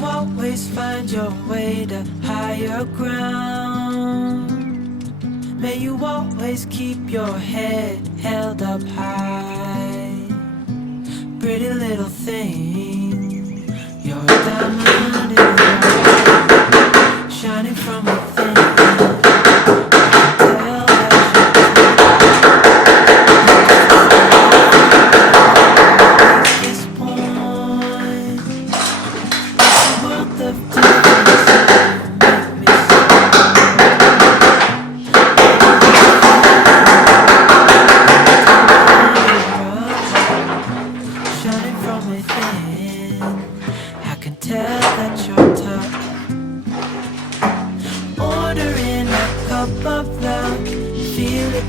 Always find your way to higher ground. May you always keep your head held up high. Pretty little thing, you're a diamond in the rough, shining from within.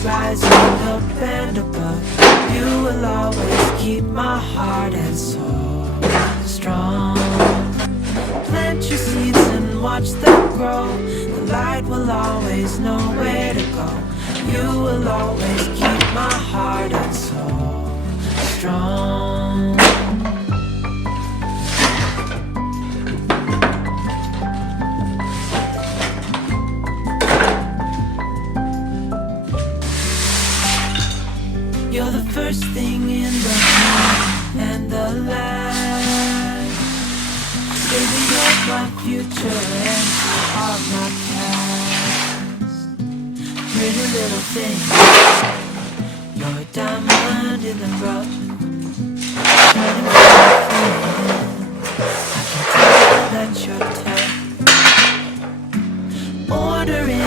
Rising up and above, you will always keep my heart and soul strong. Plant your seeds and watch them grow. The light will always know where to go. You will always keep my heart and soul strong. You're the first thing in the moon and the last. Baby, you're my future and you are my past. Pretty little thing, you're a diamond in the rough, shining from within. I can tell that you're tough. Order in a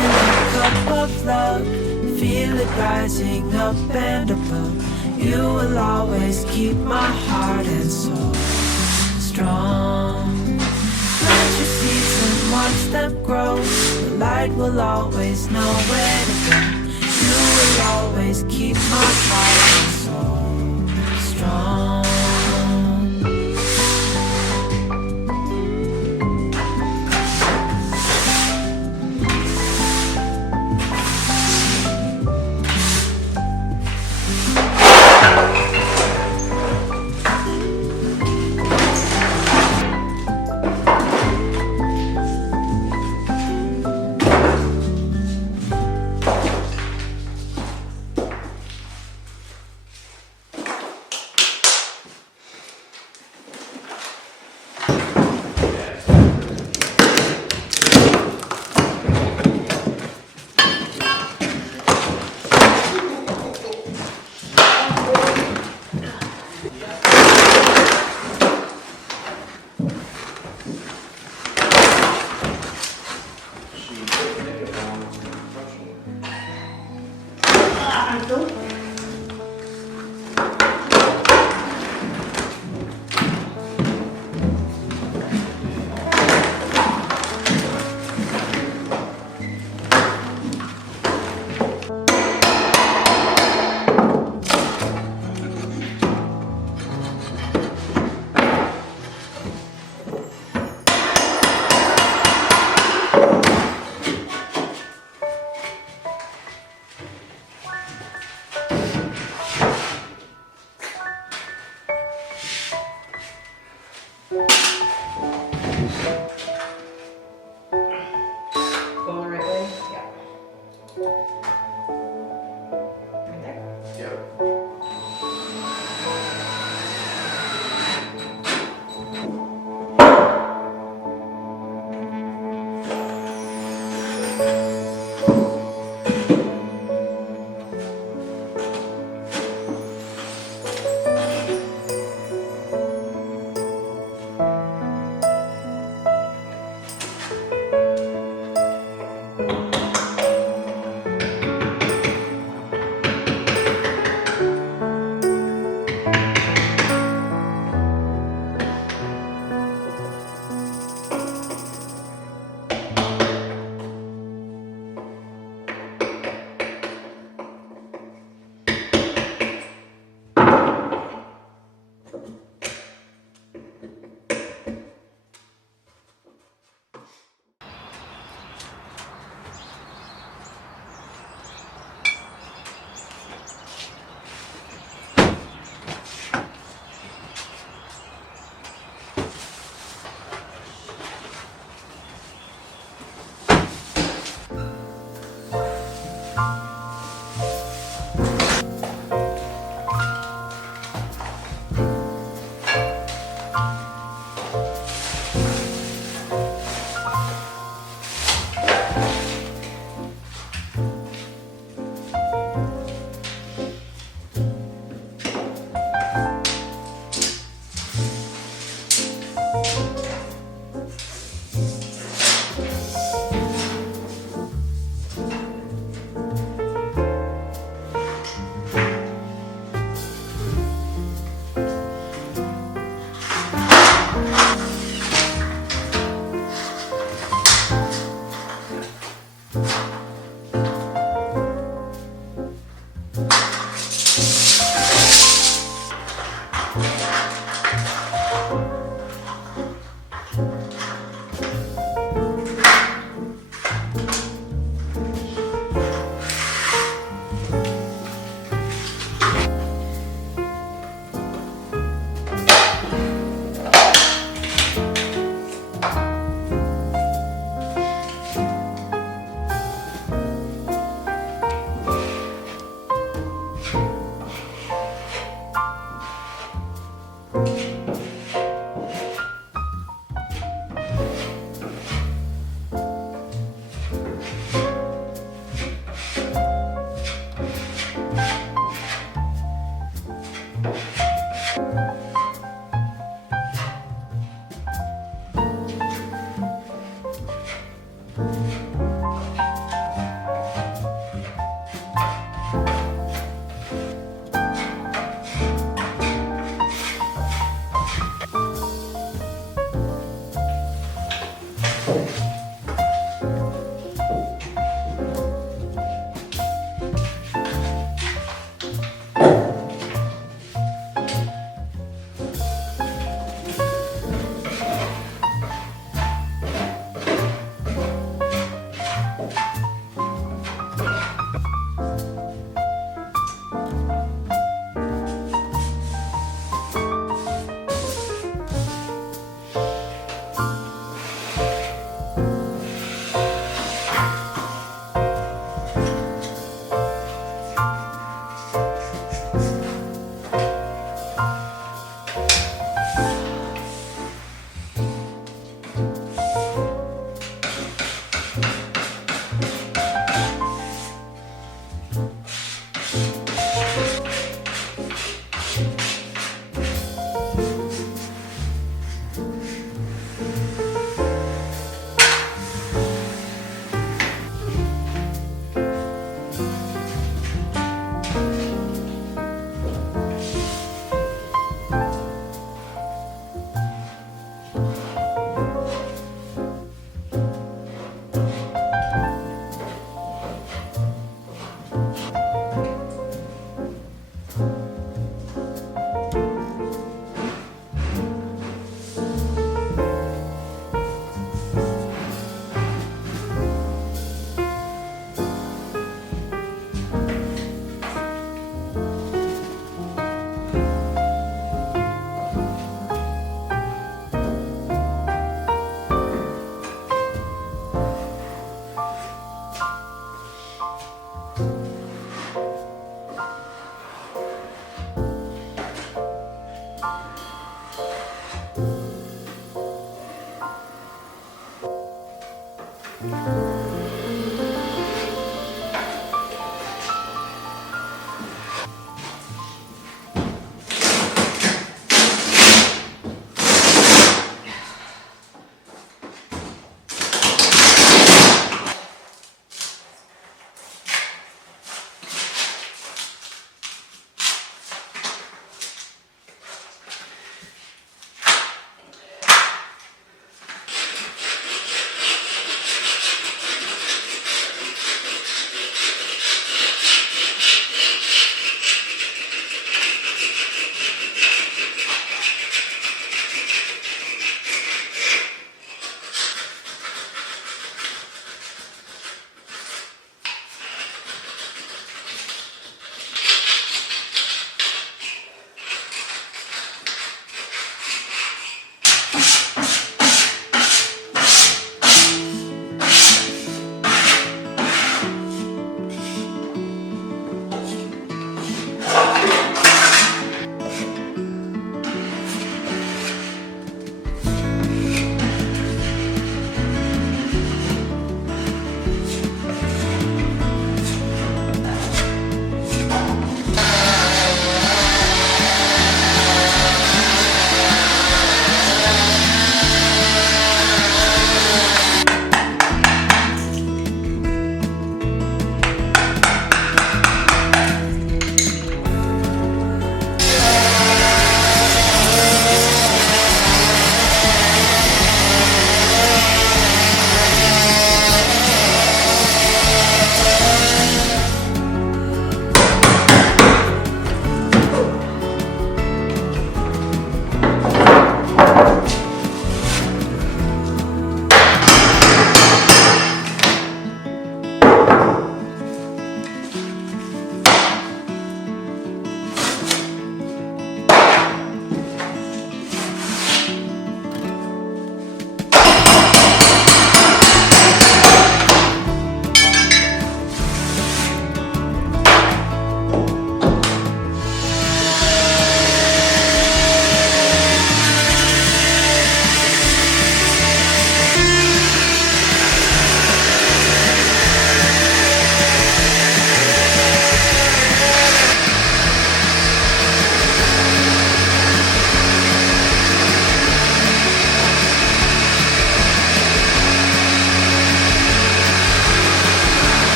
cup of love, feel it rising up and above. You will always keep my heart and soul strong. Plant your seeds and watch them grow. The light will always know where to go. You will always keep my heart and soul strong.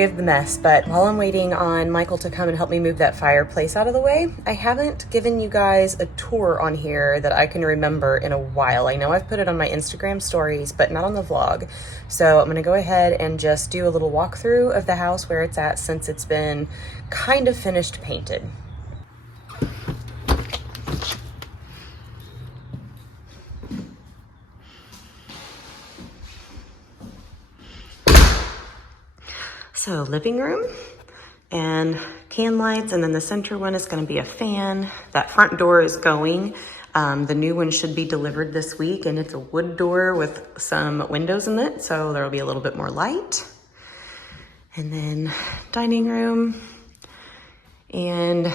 forgive the mess, but while I'm waiting on Michael to come and help me move that fireplace out of the way, I haven't given you guys a tour on here that I can remember in a while. I know I've put it on my Instagram stories, but not on the vlog. So I'm gonna go ahead and just do a little walkthrough of the house where it's at since it's been kind of finished painted. So living room and can lights, and then the center one is going to be a fan. That front door is going. The new one should be delivered this week, and it's a wood door with some windows in it, so there'll be a little bit more light. And then dining room. And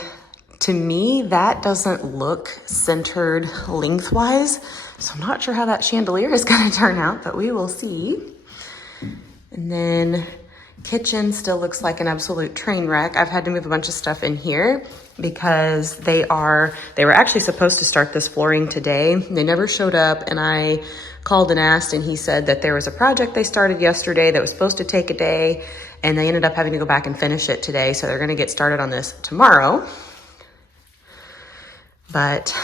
to me, that doesn't look centered lengthwise, so I'm not sure how that chandelier is going to turn out, but we will see. And then kitchen still looks like an absolute train wreck. I've had to move a bunch of stuff in here because they were actually supposed to start this flooring today. They never showed up, and I called and asked, and he said that there was a project they started yesterday that was supposed to take a day, and they ended up having to go back and finish it today. So they're gonna get started on this tomorrow. But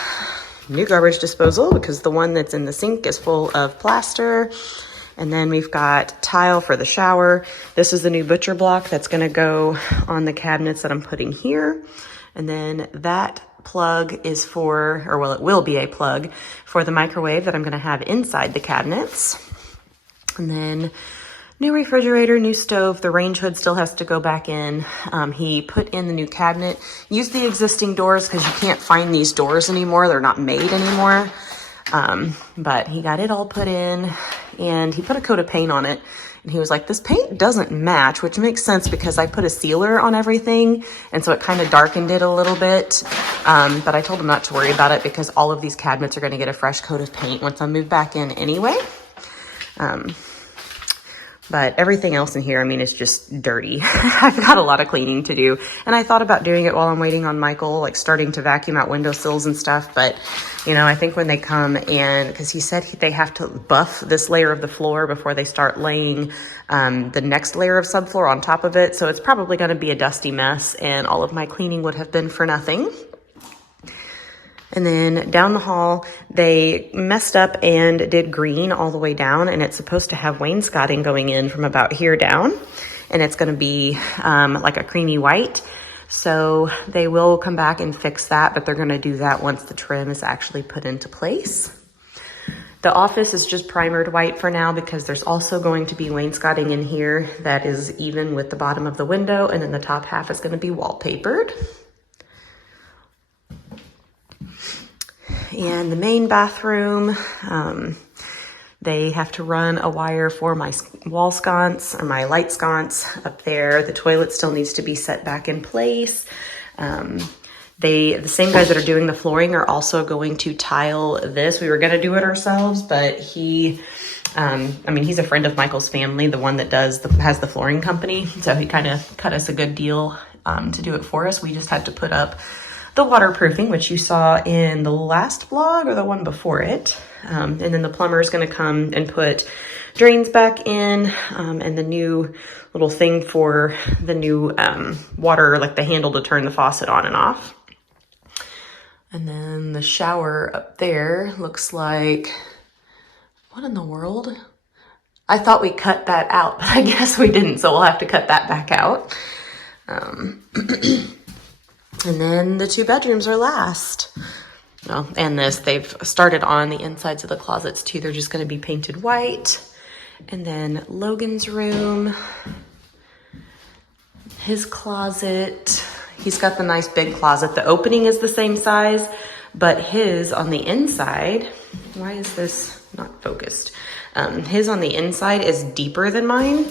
new garbage disposal, because the one that's in the sink is full of plaster. And then we've got tile for the shower. This is the new butcher block that's gonna go on the cabinets that I'm putting here. And then that plug is for, or well, it will be a plug for the microwave that I'm gonna have inside the cabinets. And then new refrigerator, new stove. The range hood still has to go back in. He put in the new cabinet. Used the existing doors because you can't find these doors anymore. They're not made anymore. But he got it all put in, and he put a coat of paint on it, and he was like, this paint doesn't match, which makes sense because I put a sealer on everything, and so it kind of darkened it a little bit. But I told him not to worry about it because all of these cabinets are going to get a fresh coat of paint once I move back in anyway. But everything else in here, I mean, it's just dirty. I've got a lot of cleaning to do. And I thought about doing it while I'm waiting on Michael, like starting to vacuum out windowsills and stuff. But, you know, I think when they come and, because he said they have to buff this layer of the floor before they start laying the next layer of subfloor on top of it. So it's probably going to be a dusty mess, and all of my cleaning would have been for nothing. And then down the hall, they messed up and did green all the way down, and it's supposed to have wainscoting going in from about here down, and it's going to be like a creamy white. So they will come back and fix that, but they're going to do that once the trim is actually put into place. The office is just primered white for now because there's also going to be wainscoting in here that is even with the bottom of the window, and then the top half is going to be wallpapered. And the main bathroom, they have to run a wire for my wall sconce or my light sconce up there. The toilet still needs to be set back in place. The same guys that are doing the flooring are also going to tile this. We were going to do it ourselves, but he, I mean, he's a friend of Michael's family, the one that has the flooring company. So he kind of cut us a good deal to do it for us. We just had to put up the waterproofing, which you saw in the last vlog or the one before it. And then the plumber is going to come and put drains back in, and the new little thing for the new water, like the handle to turn the faucet on and off. And then the shower up there looks like, what in the world? I thought we cut that out, but I guess we didn't, so we'll have to cut that back out. And then the two bedrooms are last. Well, and they've started on the insides of the closets too. They're just going to be painted white. And then Logan's room, his closet. He's got the nice big closet. The opening is the same size, but his on the inside, why is this not focused? His on the inside is deeper than mine,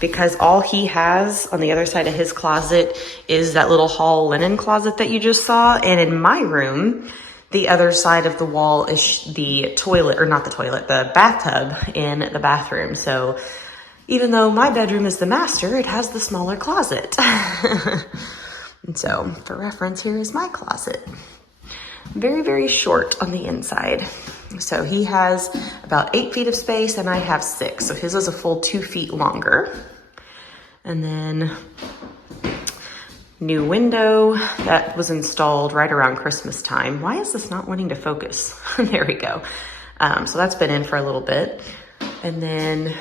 because all he has on the other side of his closet is that little hall linen closet that you just saw. And in my room, the other side of the wall is the toilet, or not the toilet, the bathtub in the bathroom. So even though my bedroom is the master, it has the smaller closet. And so for reference, here is my closet. Very, very short on the inside. So he has about 8 feet of space and I have 6. So his is a full 2 feet longer. And then new window that was installed right around Christmas time. Why is this not wanting to focus? There we go. So that's been in for a little bit. And then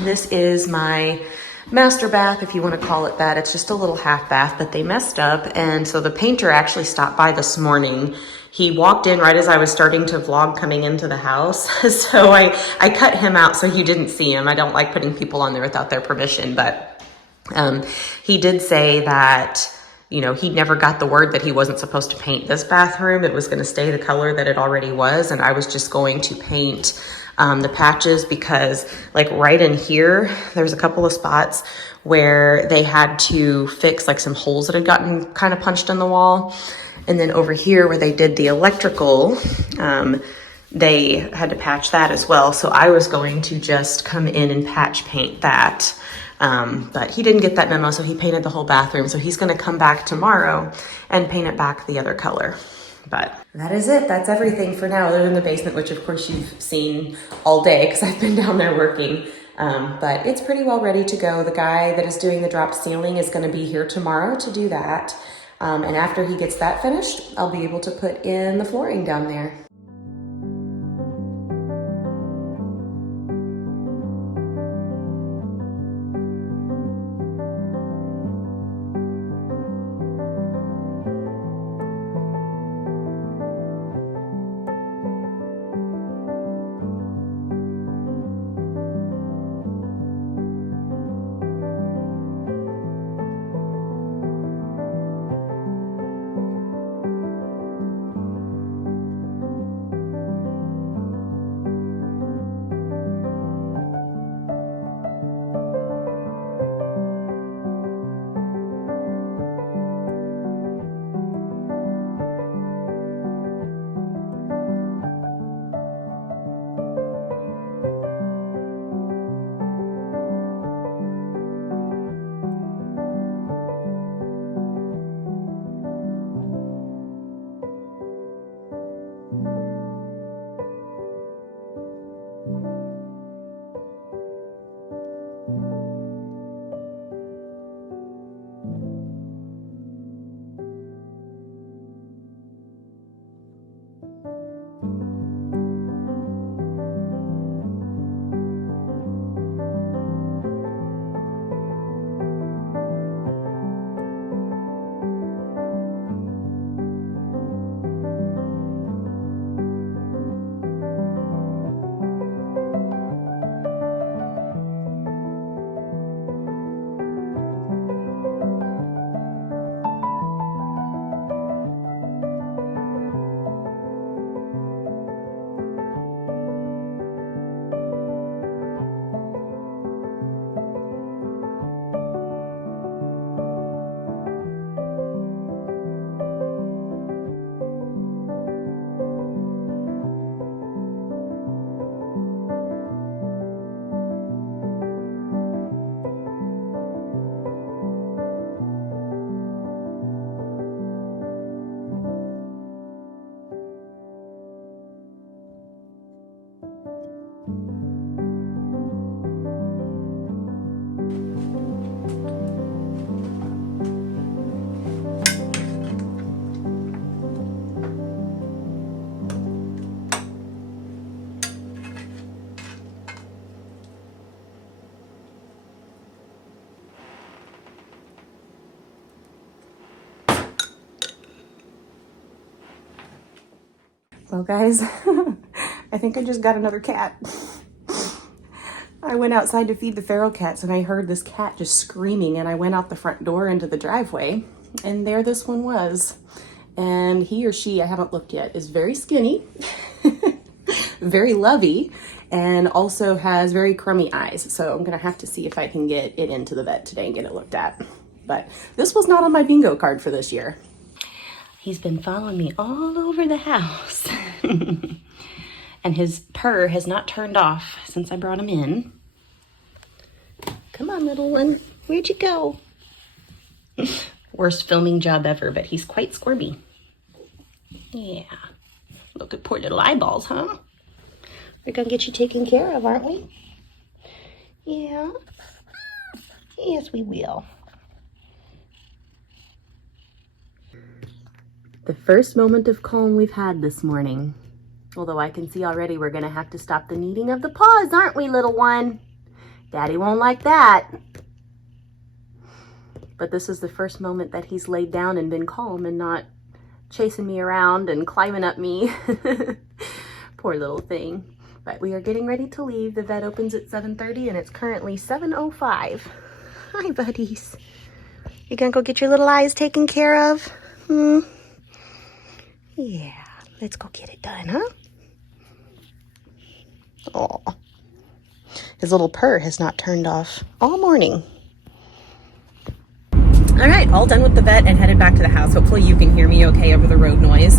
this is my master bath, if you want to call it that. It's just a little half bath, but they messed up. And so the painter actually stopped by this morning. He walked in right as I was starting to vlog coming into the house. So I cut him out so you didn't see him. I don't like putting people on there without their permission, but he did say that, you know, he never got the word that he wasn't supposed to paint this bathroom. It was going to stay the color that it already was. And I was just going to paint the patches because like right in here, there's a couple of spots where they had to fix like some holes that had gotten kind of punched in the wall. And then over here where they did the electrical, they had to patch that as well. So I was going to just come in and patch paint that. But he didn't get that memo, so he painted the whole bathroom. So he's going to come back tomorrow and paint it back the other color. But that is it. That's everything for now, other than the basement, which of course you've seen all day because I've been down there working. But it's pretty well ready to go. The guy that is doing the drop ceiling is going to be here tomorrow to do that. And after he gets that finished, I'll be able to put in the flooring down there. Well, guys, I think I just got another cat. I went outside to feed the feral cats and I heard this cat just screaming, and I went out the front door into the driveway and there this one was. And he or she, I haven't looked yet, is very skinny, very lovey, and also has very crummy eyes. So I'm gonna have to see if I can get it into the vet today and get it looked at. But this was not on my bingo card for this year. He's been following me all over the house. And his purr has not turned off since I brought him in. Come on, little one. Where'd you go? Worst filming job ever, but he's quite squirmy. Yeah. Look at poor little eyeballs, huh? We're gonna get you taken care of, aren't we? Yeah. Yes, we will. The first moment of calm we've had this morning. Although I can see already we're gonna have to stop the kneading of the paws, aren't we, little one? Daddy won't like that. But this is the first moment that he's laid down and been calm and not chasing me around and climbing up me. Poor little thing. But we are getting ready to leave. The vet opens at 7:30 and it's currently 7:05. Hi, buddies. You gonna go get your little eyes taken care of? Yeah, let's go get it done, huh? Oh, his little purr has not turned off all morning. All right, all done with the vet and headed back to the house. Hopefully you can hear me okay over the road noise.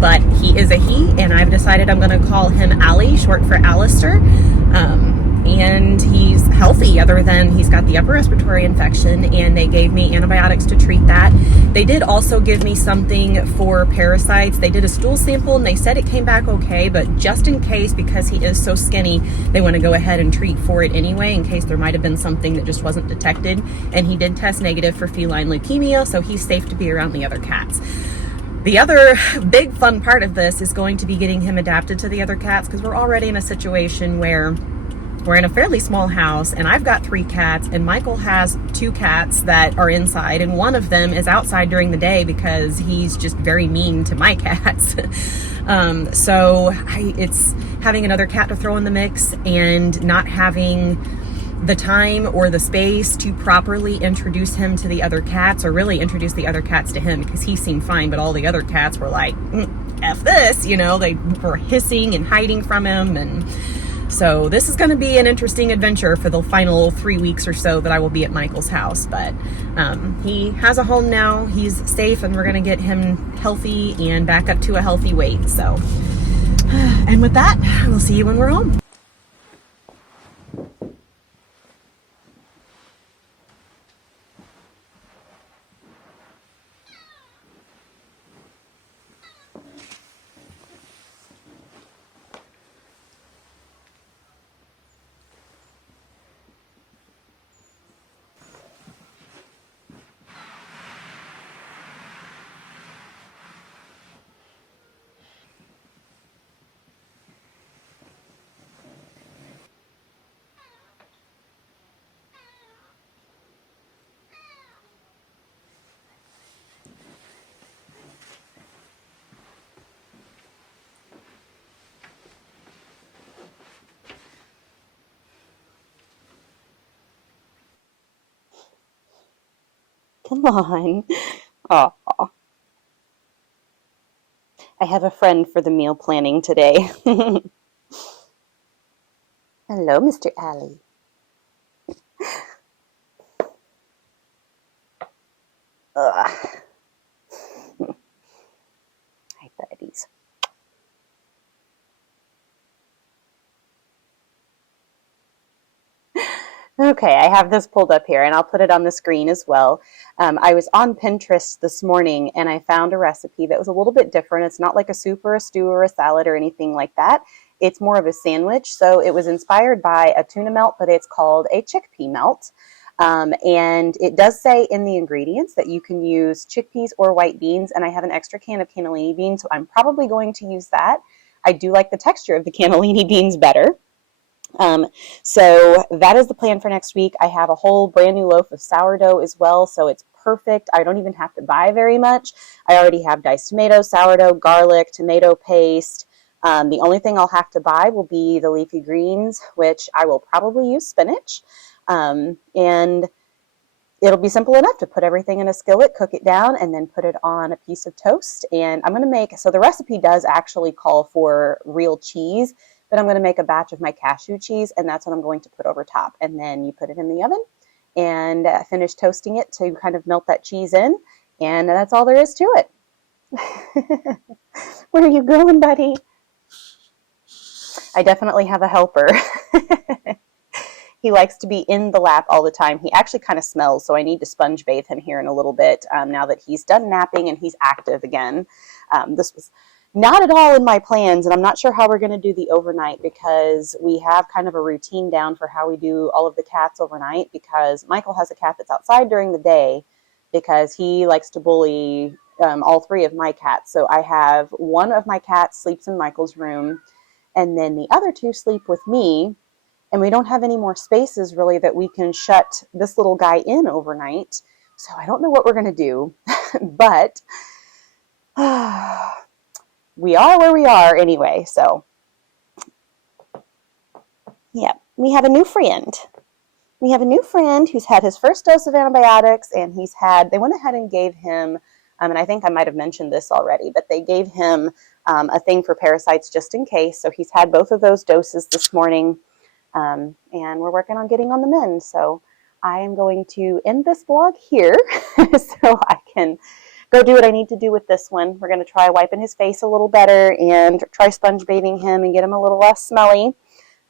But he is a he, and I've decided I'm going to call him Allie, short for Alistair. And he's healthy other than he's got the upper respiratory infection, and they gave me antibiotics to treat that. They did also give me something for parasites. They did a stool sample and they said it came back okay, but just in case, because he is so skinny, they want to go ahead and treat for it anyway in case there might have been something that just wasn't detected. And he did test negative for feline leukemia, so he's safe to be around the other cats. The other big fun part of this is going to be getting him adapted to the other cats, because we're already in a situation where we're in a fairly small house and I've got 3 cats and Michael has 2 cats that are inside, and one of them is outside during the day because he's just very mean to my cats. It's having another cat to throw in the mix and not having the time or the space to properly introduce him to the other cats, or really introduce the other cats to him, because he seemed fine, but all the other cats were like, F this, you know, they were hissing and hiding from him. And so this is going to be an interesting adventure for the final 3 weeks or so that I will be at Michael's house. But he has a home now, he's safe, and we're going to get him healthy and back up to a healthy weight. So, and with that, we'll see you when we're home. Come on. Oh, I have a friend for the meal planning today. Hello, Mr. Alley. Ugh. Hi, buddies. Okay, I have this pulled up here and I'll put it on the screen as well. I was on Pinterest this morning and I found a recipe that was a little bit different. It's not like a soup or a stew or a salad or anything like that. It's more of a sandwich. So it was inspired by a tuna melt, but it's called a chickpea melt. And it does say in the ingredients that you can use chickpeas or white beans, and I have an extra can of cannellini beans, so I'm probably going to use that. I do like the texture of the cannellini beans better. So that is the plan for next week. I have a whole brand new loaf of sourdough as well, so it's perfect. I don't even have to buy very much. I already have diced tomatoes, sourdough, garlic, tomato paste. The only thing I'll have to buy will be the leafy greens, which I will probably use spinach. And it'll be simple enough to put everything in a skillet, cook it down, and then put it on a piece of toast. And I'm going to make, so the recipe does actually call for real cheese, but I'm going to make a batch of my cashew cheese, and that's what I'm going to put over top. And then you put it in the oven and finish toasting it to kind of melt that cheese in. And that's all there is to it. Where are you going, buddy? I definitely have a helper. He likes to be in the lap all the time. He actually kind of smells, so I need to sponge bathe him here in a little bit now that he's done napping and he's active again. This was not at all in my plans, and I'm not sure how we're going to do the overnight because we have kind of a routine down for how we do all of the cats overnight, because Michael has a cat that's outside during the day because he likes to bully all three of my cats. So I have one of my cats sleeps in Michael's room, and then the other two sleep with me, and we don't have any more spaces really that we can shut this little guy in overnight. So I don't know what we're going to do, but we are where we are anyway. So yeah, we have a new friend. We have a new friend who's had his first dose of antibiotics, and they went ahead and gave him, and I think I might have mentioned this already, but they gave him a thing for parasites just in case. So he's had both of those doses this morning, and we're working on getting on the mend. So I am going to end this vlog here so I can go do what I need to do with this one. We're going to try wiping his face a little better and try sponge bathing him and get him a little less smelly.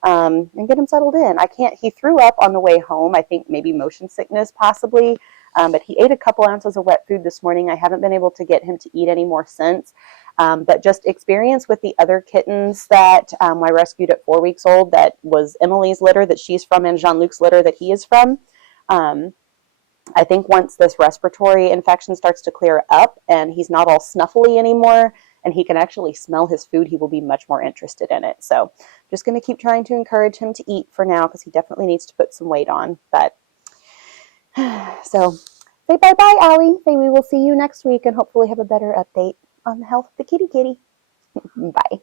And get him settled in. He threw up on the way home. I think maybe motion sickness possibly, but he ate a couple ounces of wet food this morning. I haven't been able to get him to eat any more since, but just experience with the other kittens that I rescued at 4 weeks old, that was Emily's litter that she's from and Jean-Luc's litter that he is from. I think once this respiratory infection starts to clear up and he's not all snuffly anymore and he can actually smell his food, he will be much more interested in it. So I'm just going to keep trying to encourage him to eat for now because he definitely needs to put some weight on. But so say bye-bye, Allie. Say we will see you next week and hopefully have a better update on the health of the kitty. Bye.